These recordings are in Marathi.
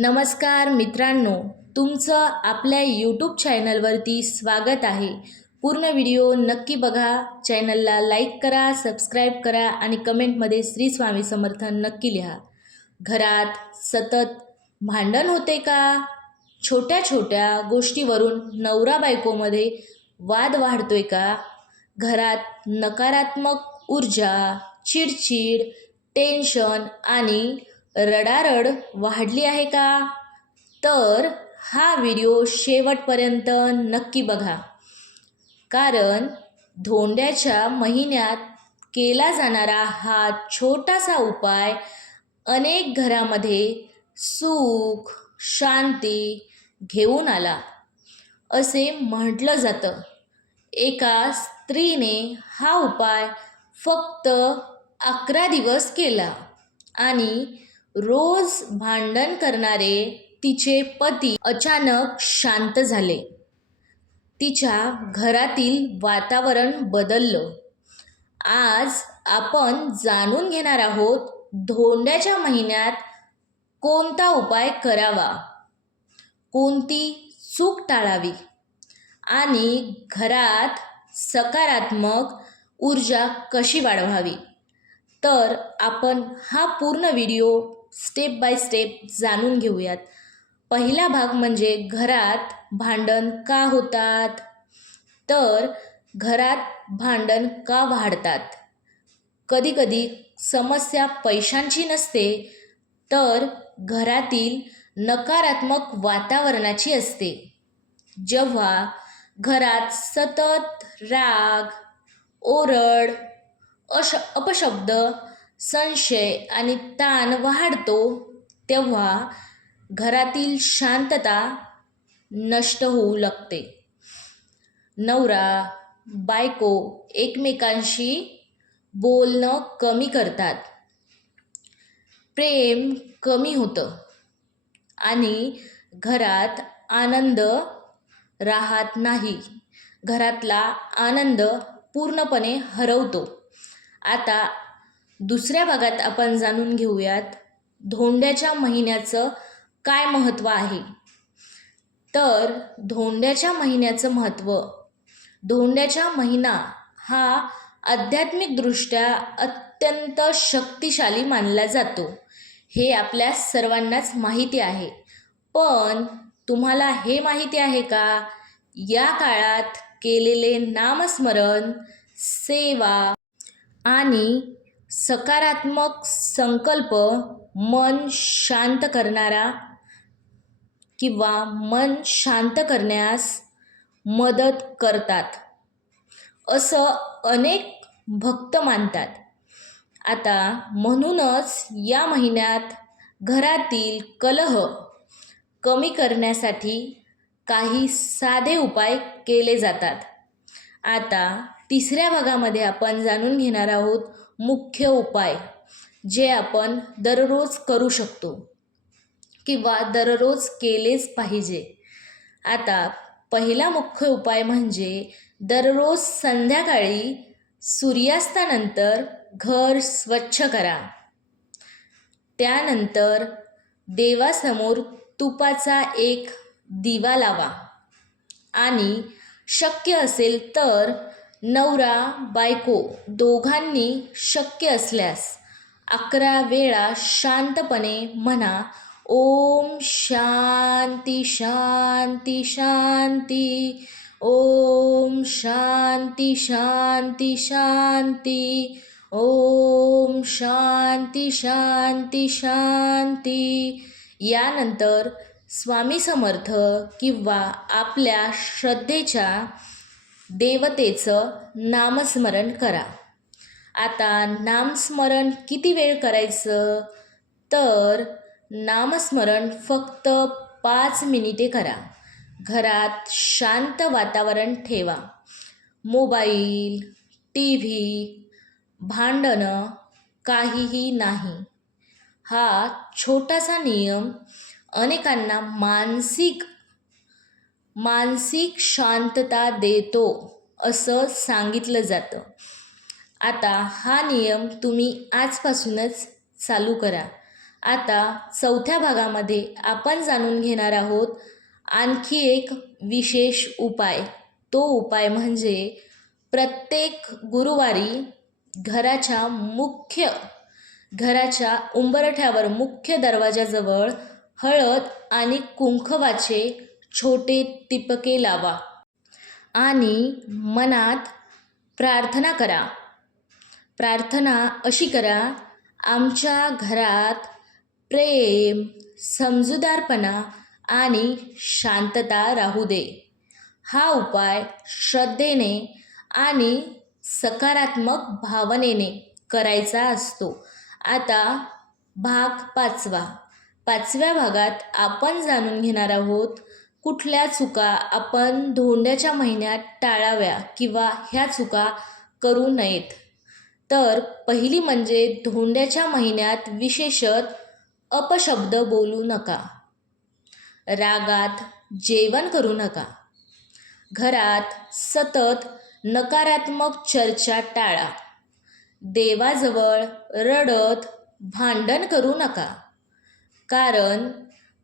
नमस्कार मित्रांनो, तुमचं आपल्या यूट्यूब चॅनलवरती स्वागत आहे। पूर्ण व्हिडिओ नक्की बघा, चॅनलला लाईक करा, सबस्क्राईब करा आणि कमेंटमध्ये श्री स्वामी समर्थ नक्की लिहा। घरात सतत भांडण होते का? छोट्या छोट्या गोष्टीवरून नवरा बायकोमध्ये वाद वाढतोय का? घरात नकारात्मक ऊर्जा, चिडचिड, टेन्शन आणि रडारड वाढली आहे का? तर हा व्हिडिओ शेवटपर्यंत नक्की बघा, कारण धोंड्याच्या महिन्यात केला जाणारा हा छोटासा उपाय अनेक घरामध्ये सुख शांती घेऊन आला असे म्हटलं जातं। एका स्त्रीने हा उपाय फक्त 11 दिवस केला आणि रोज भांडण करणारे तिचे पती अचानक शांत झाले। तिच्या घरातील वातावरण बदललं। आज आपण जाणून घेणार आहोत धोंड्याच्या महिन्यात कोणता उपाय करावा, कोणती चूक टाळावी आणि घरात सकारात्मक ऊर्जा कशी वाढवावी। तर आपण हा पूर्ण व्हिडिओ स्टेप बाय स्टेप जाणून घेऊयात। पहिला भाग म्हणजे घरात भांडण का होतात? तर घरात भांडण का वाढतात? कधीकधी समस्या पैशांची नसते, तर घरातील नकारात्मक वातावरणाची असते। जेव्हा घरात सतत राग, ओरड, अपशब्द, संशय आणि ताण वाढतो, तेव्हा घरातील शांतता नष्ट होऊ लागते। नवरा बायको एकमेकांशी बोलणं कमी करतात, प्रेम कमी होतं आणि घरात आनंद राहत नाही। घरातला आनंद पूर्णपणे हरवतो। आता दुसऱ्या भागात आपण जाणून घेऊयात धोंड्याच्या महिन्याचं काय महत्त्व आहे। तर धोंड्याच्या महिन्याचं महत्त्व, धोंड्याचा महिना हा आध्यात्मिकदृष्ट्या अत्यंत शक्तिशाली मानला जातो, हे आपल्या सर्वांनाच माहिती आहे। पण तुम्हाला हे माहिती आहे का, या काळात केलेले नामस्मरण, सेवा आणि सकारात्मक संकल्प मन शांत करणारा किंवा मन शांत करण्यास मदत करतात, असं अनेक भक्त मानतात। आता म्हणूनच या महिन्यात घरातील कलह कमी करण्यासाठी काही साधे उपाय केले जातात। आता तिसऱ्या भागामध्ये आपण जाणून घेणार आहोत मुख्य उपाय, जे आपण दररोज करू शकतो किंवा दररोज केलेच पाहिजे। आता पहिला मुख्य उपाय म्हणजे दररोज संध्याकाळी सूर्यास्तानंतर घर स्वच्छ करा। त्यानंतर देवासमोर तुपाचा एक दिवा लावा आणि शक्य असेल तर नवरा बायको दोघांनी शक्य असल्यास 11 वेळा शांतपणे म्हणा, ओम शांती शांती शांती, ओम शांती शांती शांती, ओम शांती शांती शांती। यानंतर स्वामी समर्थ किंवा आपल्या श्रद्धेच्या देवतेचं नामस्मरण करा। आता नामस्मरण किती वेळ करायचं? तर नामस्मरण फक्त 5 मिनिटे करा। घरात शांत वातावरण ठेवा। मोबाईल, TV, भांडणं काहीही नाही। हा छोटासा नियम अनेकांना मानसिक शांतता देतो असं सांगितलं जातं। आता हा नियम तुम्ही आजपासूनच चालू करा आता चौथ्या भागामध्ये आपण जाणून घेणार आहोत आणखी एक विशेष उपाय. तो उपाय म्हणजे प्रत्येक गुरुवारी घराच्या उंबरठ्यावर मुख्य दरवाजाजवळ हळद आणि कुंकवाचे छोटे टिपके लावा आणि मनात प्रार्थना करा. प्रार्थना अशी करा, आमच्या घरात प्रेम, समजूतदारपणा आणि शांतता राहू दे. हा उपाय श्रद्धेने आणि सकारात्मक भावनेने करायचा असतो. आता भाग पाचव्या भागात आपण जाणून घेणार आहोत कुठल्या चुका आपण धोंड्याच्या महिन्यात टाळाव्या किंवा ह्या चुका करू नयेत. तर पहिली म्हणजे धोंड्याच्या महिन्यात विशेषतः अपशब्द बोलू नका. रागात जेवण करू नका. घरात सतत नकारात्मक चर्चा टाळा. देवाजवळ रडत भांडण करू नका, कारण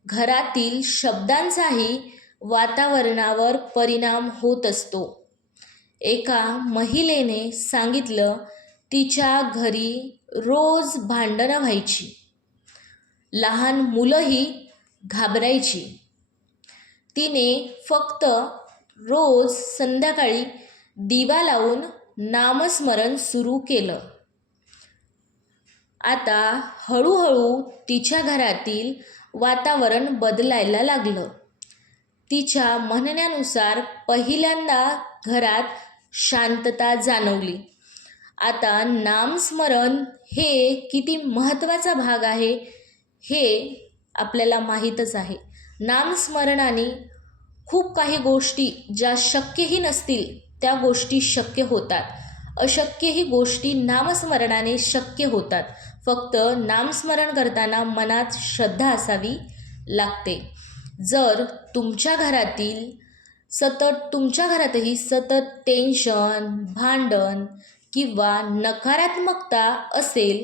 घरातील शब्दांचाही वातावरणावर परिणाम होत असतो. एका महिलेने सांगितलं, तिच्या घरी रोज भांडणं व्हायची. लहान मुलंही घाबरायची. तिने फक्त रोज संध्याकाळी दिवा लावून नामस्मरण सुरू केलं. आता हळूहळू तिच्या घरातील वातावरण बदलायला लागलं. तिच्या म्हणण्यानुसार पहिल्यांदा घरात शांतता जाणवली. आता नामस्मरण हे किती महत्त्वाचा भाग आहे हे आपल्याला माहीतच आहे. नामस्मरणाने खूप काही गोष्टी ज्या शक्यही नसतील त्या गोष्टी शक्य होतात. अशक्यही गोष्टी नामस्मरणाने शक्य होतात. फक्त नामस्मरण करताना मनात श्रद्धा असावी लागते. जर तुमच्या घरातही सतत टेन्शन, भांडण किंवा नकारात्मकता असेल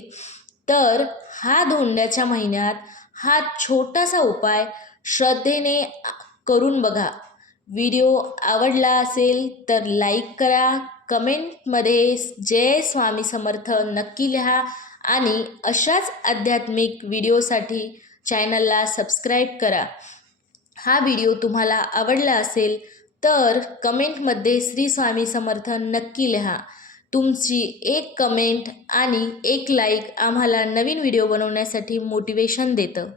तर हा धोंड्याच्या महिन्यात हा छोटासा उपाय श्रद्धेने करून बघा. व्हिडिओ आवडला असेल तर लाईक करा, कमेंटमध्ये जय स्वामी समर्थ नक्की लिहा आणि अशाच आध्यात्मिक व्हिडिओसाठी चॅनलला सबस्क्राईब करा. हा व्हिडिओ तुम्हाला आवडला असेल तर कमेंटमध्ये श्री स्वामी समर्थ नक्की लिहा. तुमची एक कमेंट आणि एक लाईक आम्हाला नवीन व्हिडिओ बनवण्यासाठी मोटिवेशन देतं.